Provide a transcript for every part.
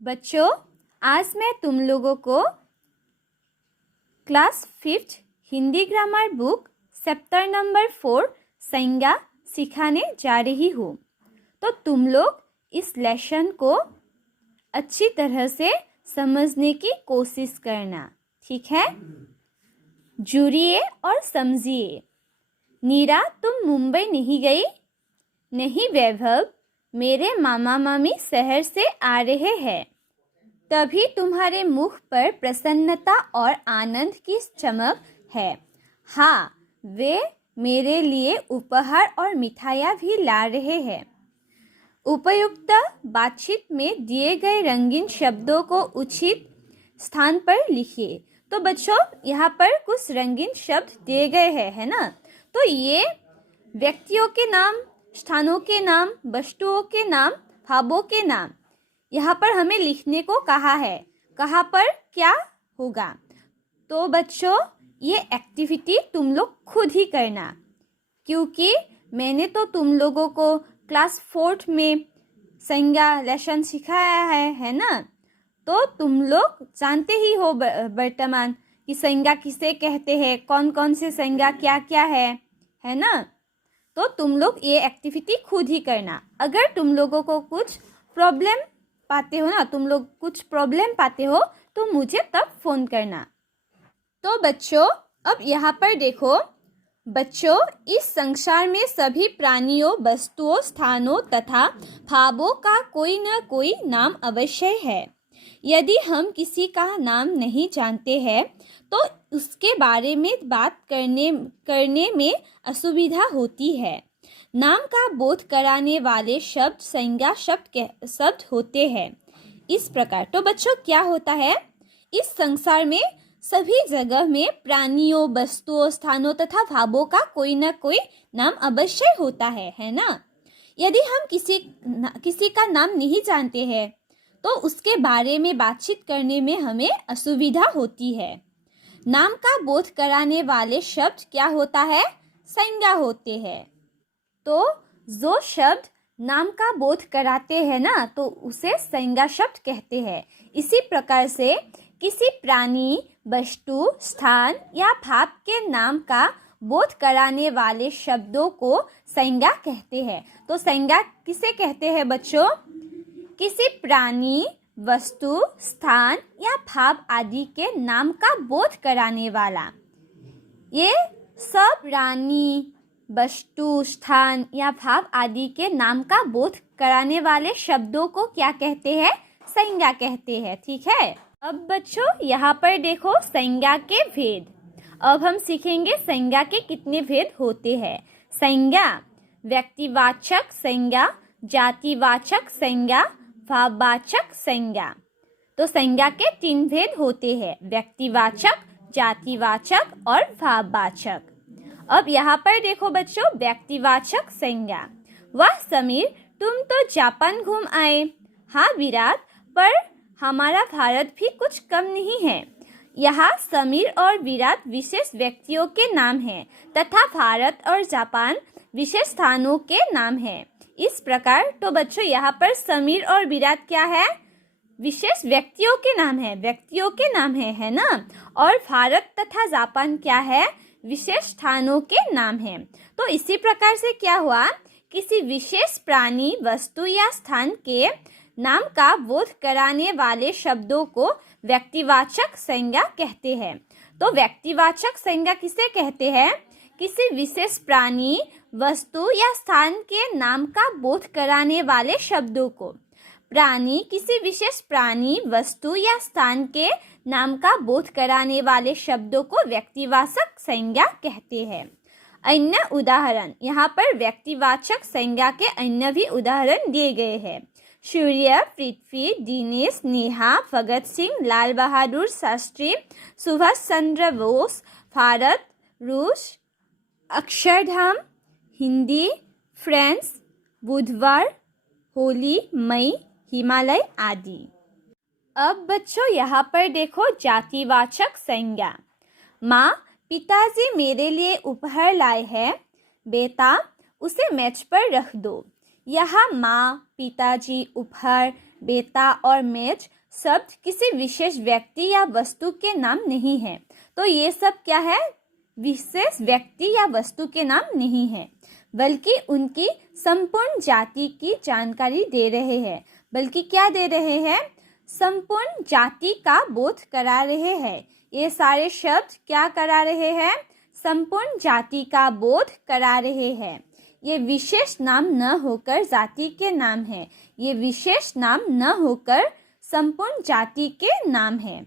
बच्चों, आज मैं तुम लोगों को class 5 Hindi grammar book chapter number 4 संज्ञा सिखाने जा रही हूँ। तो तुम लोग इस लेसन को अच्छी तरह से समझने की कोशिश करना, ठीक है? जुड़िए और समझिए। नीरा, तुम मुंबई नहीं गई? नहीं वैभव, मेरे मामा मामी शहर से आ रहे हैं, तभी तुम्हारे मुख पर प्रसन्नता और आनंद की चमक है। हाँ, वे मेरे लिए उपहार और मिठाइयाँ भी ला रहे हैं। उपयुक्त बातचीत में दिए गए रंगीन शब्दों को उचित स्थान पर लिखिए। तो बच्चों, यहाँ पर कुछ रंगीन शब्द दिए गए हैं, है ना? तो ये व्यक्तियों के नाम, स्थानों के नाम, वस्तुओं के नाम, भावों के नाम यहाँ पर हमें लिखने को कहा है। कहाँ पर क्या होगा? तो बच्चों, ये एक्टिविटी तुम लोग खुद ही करना, क्योंकि मैंने तो तुम लोगों को क्लास 4 में संज्ञा लेसन सिखाया है ना? तो तुम लोग जानते ही हो वर्तमान कि संज्ञा किसे कहते हैं, कौन कौन से संज्ञा क्या क्या है ना? तो तुम लोग ये एक्टिविटी खुद ही करना। अगर तुम लोगों को कुछ प्रॉब्लम पाते हो ना, तुम लोग कुछ प्रॉब्लम पाते हो तो मुझे तब फोन करना। तो बच्चों, अब यहाँ पर देखो। बच्चों, इस संसार में सभी प्राणियों, वस्तुओं, स्थानों तथा भावों का कोई न कोई नाम अवश्य है। यदि हम किसी का नाम नहीं जानते हैं तो उसके बारे में बात करने में असुविधा होती है। नाम का बोध कराने वाले शब्द संज्ञा शब्द होते हैं। इस प्रकार तो बच्चों, क्या होता है? इस संसार में सभी जगह में प्राणियों, वस्तुओं, स्थानों तथा भावों का कोई न कोई नाम अवश्य होता है ना? यदि हम किसी का नाम नहीं जानते हैं तो उसके बारे में बातचीत करने में हमें असुविधा होती है। नाम का बोध कराने वाले शब्द क्या होता है? संज्ञा होते हैं। तो जो शब्द नाम का बोध कराते हैं ना, तो उसे संज्ञा शब्द कहते हैं। इसी प्रकार से किसी प्राणी, वस्तु, स्थान या भाव के नाम का बोध कराने वाले शब्दों को संज्ञा कहते हैं। तो संज्ञा किसे कहते हैं बच्चों? किसी प्राणी, वस्तु, स्थान या भाव आदि के नाम का बोध कराने वाला। ये सब प्राणी, वस्तु, स्थान या भाव आदि के नाम का बोध कराने वाले शब्दों को क्या कहते हैं? संज्ञा कहते हैं, ठीक है? अब बच्चों, यहाँ पर देखो संज्ञा के भेद। अब हम सीखेंगे संज्ञा के कितने भेद होते हैं। संज्ञा: व्यक्तिवाचक संज्ञा, जातिवाचक संज्ञा, भाववाचक संज्ञा। तो संज्ञा के 3 भेद होते हैं: व्यक्तिवाचक, जातिवाचक और भाववाचक। अब यहाँ पर देखो बच्चों, व्यक्तिवाचक संज्ञा। वाह समीर, तुम तो जापान घूम आए। हाँ विराट, पर हमारा भारत भी कुछ कम नहीं है। यहाँ समीर और विराट विशेष व्यक्तियों के नाम हैं तथा भारत और जापान विशेष स्थानों के नाम हैं। इस प्रकार तो बच्चों, यहाँ पर समीर और विराट क्या है? विशेष व्यक्तियों के नाम है ना? और भारत तथा जापान क्या है? विशेष स्थानों के नाम हैं। तो इसी प्रकार से क्या हुआ? किसी विशेष प्राणी, वस्तु या स्थान के नाम का बोध कराने वाले शब्दों को व्यक्तिवाचक संज्ञा कहते हैं। तो व्यक्तिवाचक संज्ञा किसे कहते हैं? किसी विशेष प्राणी, वस्तु या स्थान के नाम का बोध कराने वाले शब्दों को। प्राणी: किसी विशेष प्राणी, वस्तु या स्थान के नाम का बोध कराने वाले शब्दों को व्यक्तिवाचक संज्ञा कहते हैं। अन्य उदाहरण: यहाँ पर व्यक्तिवाचक संज्ञा के अन्य भी उदाहरण दिए गए हैं। सूर्य, पृथ्वी, दिनेश, नेहा, भगत सिंह, लाल बहादुर शास्त्री, सुभाष चंद्र बोस, भारत, रूस, अक्षरधाम, हिंदी, फ्रांस, बुधवार, होली, मई, हिमालय आदि। अब बच्चों, यहाँ पर देखो जातिवाचक संज्ञा। माँ, पिताजी मेरे लिए उपहार लाए हैं। बेटा, उसे मेज पर रख दो। यहाँ माँ, पिताजी, उपहार, बेटा और मेज शब्द किसी विशेष व्यक्ति या वस्तु के नाम नहीं है। तो ये सब क्या है? विशेष व्यक्ति या वस्तु के नाम नहीं है, बल्कि उनकी संपूर्ण जाति की जानकारी दे रहे हैं। बल्कि क्या दे रहे हैं? संपूर्ण जाति का बोध करा रहे हैं। ये सारे शब्द क्या करा रहे हैं? संपूर्ण जाति का बोध करा रहे हैं। ये विशेष नाम न होकर जाति के नाम है। ये विशेष नाम न होकर संपूर्ण जाति के नाम है।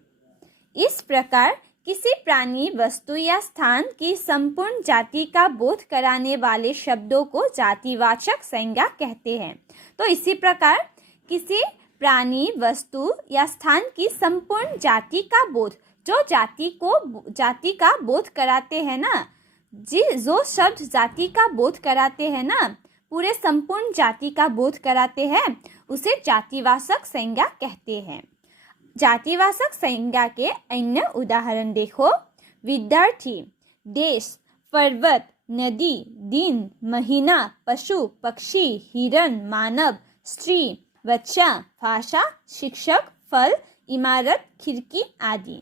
इस प्रकार किसी प्राणी, वस्तु या स्थान की संपूर्ण जाति का बोध कराने वाले शब्दों को जातिवाचक संज्ञा कहते हैं। तो इसी प्रकार किसी प्राणी, वस्तु या स्थान की संपूर्ण जाति का बोध, जो जाति का बोध कराते हैं ना, जो शब्द जाति का बोध कराते हैं ना, पूरे संपूर्ण जाति का बोध कराते हैं, उसे जातिवाचक संज्ञा कहते हैं। जातिवाचक संज्ञा के अन्य उदाहरण देखो। विद्यार्थी, देश, पर्वत, नदी, दिन, महीना, पशु, पक्षी, हिरण, मानव, स्त्री, बच्चा, भाषा, शिक्षक, फल, इमारत, खिड़की आदि।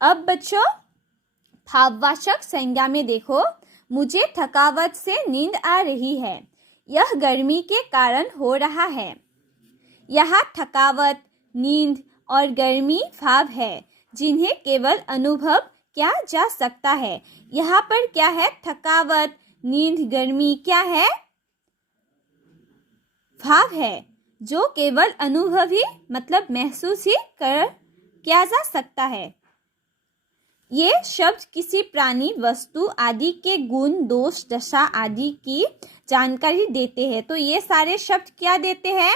अब बच्चों भाववाचक संज्ञा में देखो। मुझे थकावट से नींद आ रही है। यह गर्मी के कारण हो रहा है। यहाँ थकावट, नींद और गर्मी भाव है, जिन्हें केवल अनुभव किया जा सकता है। यहाँ पर क्या है? थकावट, नींद, गर्मी क्या है? भाव है, जो केवल अनुभव ही मतलब महसूस ही किया जा सकता है। ये शब्द किसी प्राणी, वस्तु आदि के गुण, दोष, दशा आदि की जानकारी देते हैं। तो ये सारे शब्द क्या देते हैं?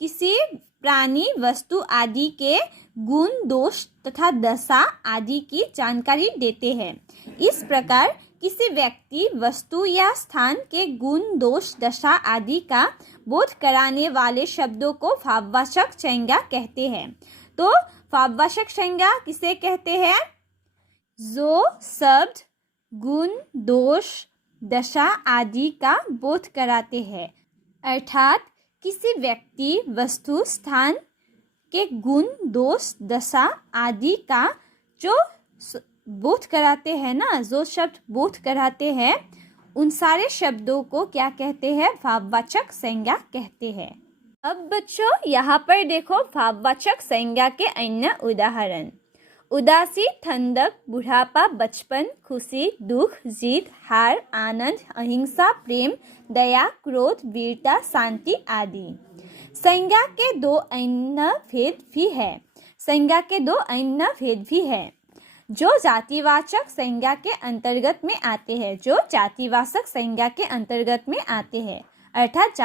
किसी प्राणी, वस्तु आदि के गुण, दोष तथा दशा आदि की जानकारी देते हैं। इस प्रकार किसी व्यक्ति, वस्तु या स्थान के गुण, दोष, दशा आदि का बोध कराने वाले शब्दों को भाववाचक संज्ञा कहते हैं। तो भाववाचक संज्ञा किसे कहते हैं? जो शब्द गुण, दोष, दशा आदि का बोध कराते हैं, अर्थात किसी व्यक्ति, वस्तु, स्थान के गुण, दोष, दशा आदि का जो बोध कराते हैं ना, जो शब्द बोध कराते हैं, उन सारे शब्दों को क्या कहते हैं? भाववाचक संज्ञा कहते हैं। अब बच्चों यहाँ पर देखो भाववाचक संज्ञा के अन्य उदाहरण। उदासी, ठंडक, बुढ़ापा, बचपन, खुशी, दुख, जीत, हार, आनंद, अहिंसा, प्रेम, दया, क्रोध, वीरता, शांति आदि। संज्ञा के दो अन्य भेद भी है। संज्ञा के दो अन्य भेद भी है जो जातिवाचक संज्ञा के अंतर्गत में आते हैं। जो जातिवाचक संज्ञा के अंतर्गत में आते हैं, अर्थात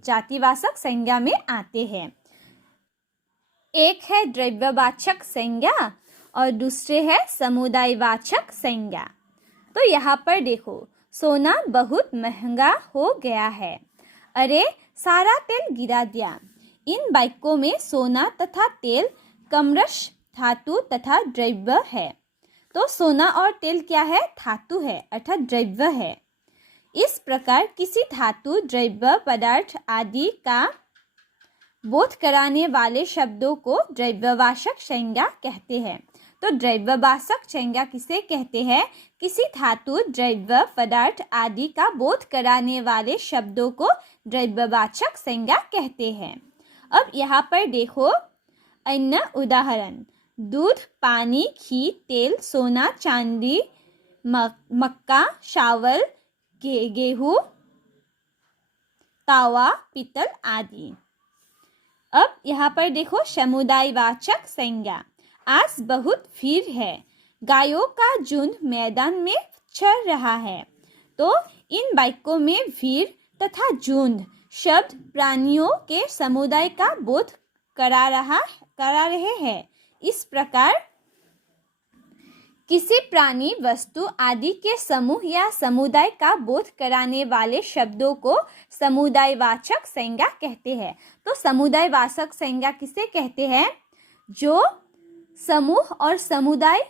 जातिवाचक संज्ञा में आते हैं। एक है द्रव्यवाचक संज्ञा और दूसरे है समुदायवाचक संज्ञा। तो यहाँ पर देखो, सोना बहुत महंगा हो गया है। अरे सारा तेल गिरा दिया। इन वाक्यों में सोना तथा तेल क्रमश धातु तथा द्रव्य है। तो सोना और तेल क्या है? धातु है, अर्थात द्रव्य है। इस प्रकार किसी धातु, द्रव्य, पदार्थ आदि का बोध कराने वाले शब्दों को द्रव्यवाचक संज्ञा कहते हैं। तो द्रव्यवाचक संज्ञा किसे कहते हैं? किसी धातु, द्रव्य, पदार्थ आदि का बोध कराने वाले शब्दों को द्रव्यवाचक संज्ञा कहते हैं। अब यहाँ पर देखो अन्य उदाहरण। दूध, पानी, घी, तेल, सोना, चांदी, मक्का, चावल, गेहूं, तावा, पीतल आदि। अब यहाँ पर देखो समुदायवाचक संज्ञा। आज बहुत भीड़ है। गायों का झुंड मैदान में चल रहा है। तो इन वाक्यों में भीड़ तथा झुंड शब्द प्राणियों के समुदाय का बोध करा रहे हैं। इस प्रकार किसी प्राणी, वस्तु आदि के समूह या समुदाय का बोध कराने वाले शब्दों को समुदायवाचक संज्ञा कहते हैं। तो समुदायवाचक संज्ञा किसे कहते हैं? जो समूह और समुदाय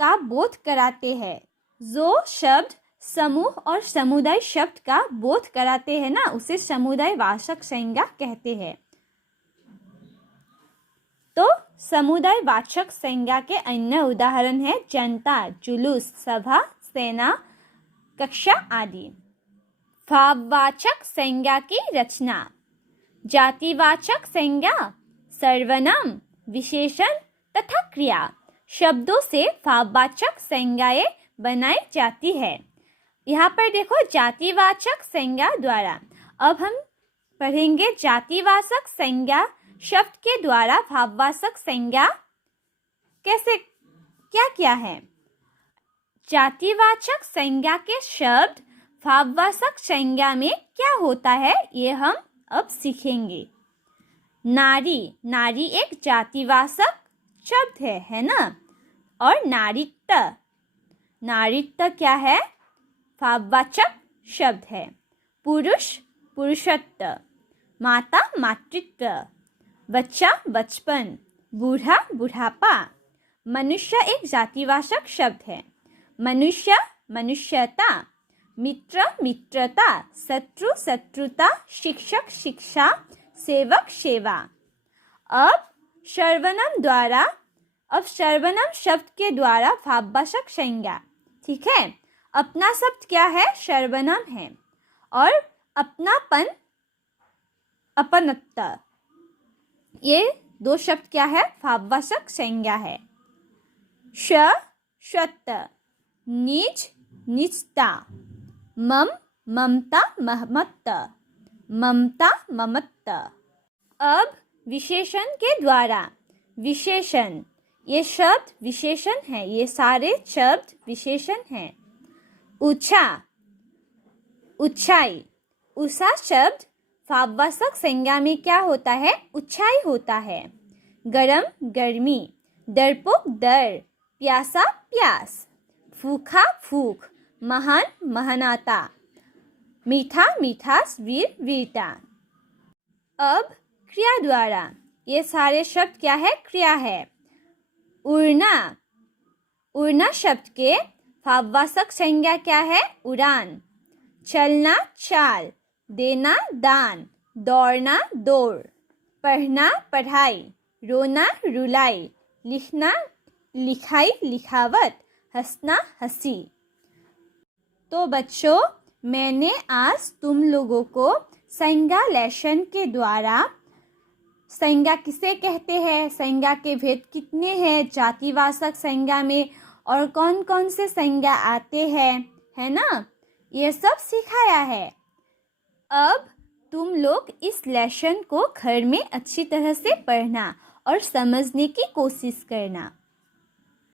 का बोध कराते हैं। जो शब्द समूह और समुदाय शब्द का बोध कराते हैं ना, उसे समुदायवाचक संज्ञा कहते हैं। समुदाय वाचक संज्ञा के अन्य उदाहरण है जनता, जुलूस, सभा, सेना, कक्षा आदि। भाववाचक संज्ञा की रचना। जातिवाचक संज्ञा सर्वनाम, विशेषण तथा क्रिया शब्दों से भाववाचक संज्ञाएं बनाई जाती है। यहाँ पर देखो जातिवाचक संज्ञा द्वारा। अब हम पढ़ेंगे जातिवाचक संज्ञा शब्द के द्वारा भाववाचक संज्ञा कैसे क्या क्या है। जातिवाचक संज्ञा के शब्द भाववाचक संज्ञा में क्या होता है ये हम अब सीखेंगे। नारी, नारी एक जातिवाचक शब्द है ना। और नारीत्व, नारीत्व क्या है? भाववाचक शब्द है। पुरुष, पुरुषत्व। माता, मातृत्व। बच्चा, बचपन। बूढ़ा, बुढ़ापा। मनुष्य एक जातिवाचक शब्द है। मनुष्य, मनुष्यता। मित्र, मित्रता। शत्रु, शत्रुता। शिक्षक, शिक्षा। सेवक, सेवा। अब सर्वनाम शब्द के द्वारा भाववाचक संज्ञा। ठीक है, अपना शब्द क्या है? सर्वनाम है। और अपनापन, अपनत्व, ये दो शब्द क्या है? भाववाचक संज्ञा है। स्वत्व, निज, निजता। मम, ममता, ममत्व। ममता, ममत्व। अब विशेषण के द्वारा। विशेषण, ये शब्द विशेषण है। ये सारे शब्द विशेषण हैं। ऊंचा, ऊंचाई। ऊंचा शब्द भाववाचक संज्ञा में क्या होता है? ऊंचाई होता है। गरम, गर्मी। डरपोक, डर। प्यासा, प्यास। भूखा, भूख। महान, महानता। मीठा, मिठास। वीर, वीरता। अब क्रिया द्वारा। ये सारे शब्द क्या है? क्रिया है। उड़ना, उड़ना शब्द के भाववाचक संज्ञा क्या है? उड़ान। चलना, चाल। देना, दान। दौड़ना, दौड़। पढ़ना, पढ़ाई। रोना, रुलाई। लिखना, लिखाई, लिखावट। हंसना, हंसी। तो बच्चों, मैंने आज तुम लोगों को संज्ञा लेसन के द्वारा संज्ञा किसे कहते हैं, संज्ञा के भेद कितने हैं जातिवाचक संज्ञा में, और कौन कौन से संज्ञा आते हैं, है ना, ये सब सिखाया है। अब तुम लोग इस लेसन को घर में अच्छी तरह से पढ़ना और समझने की कोशिश करना।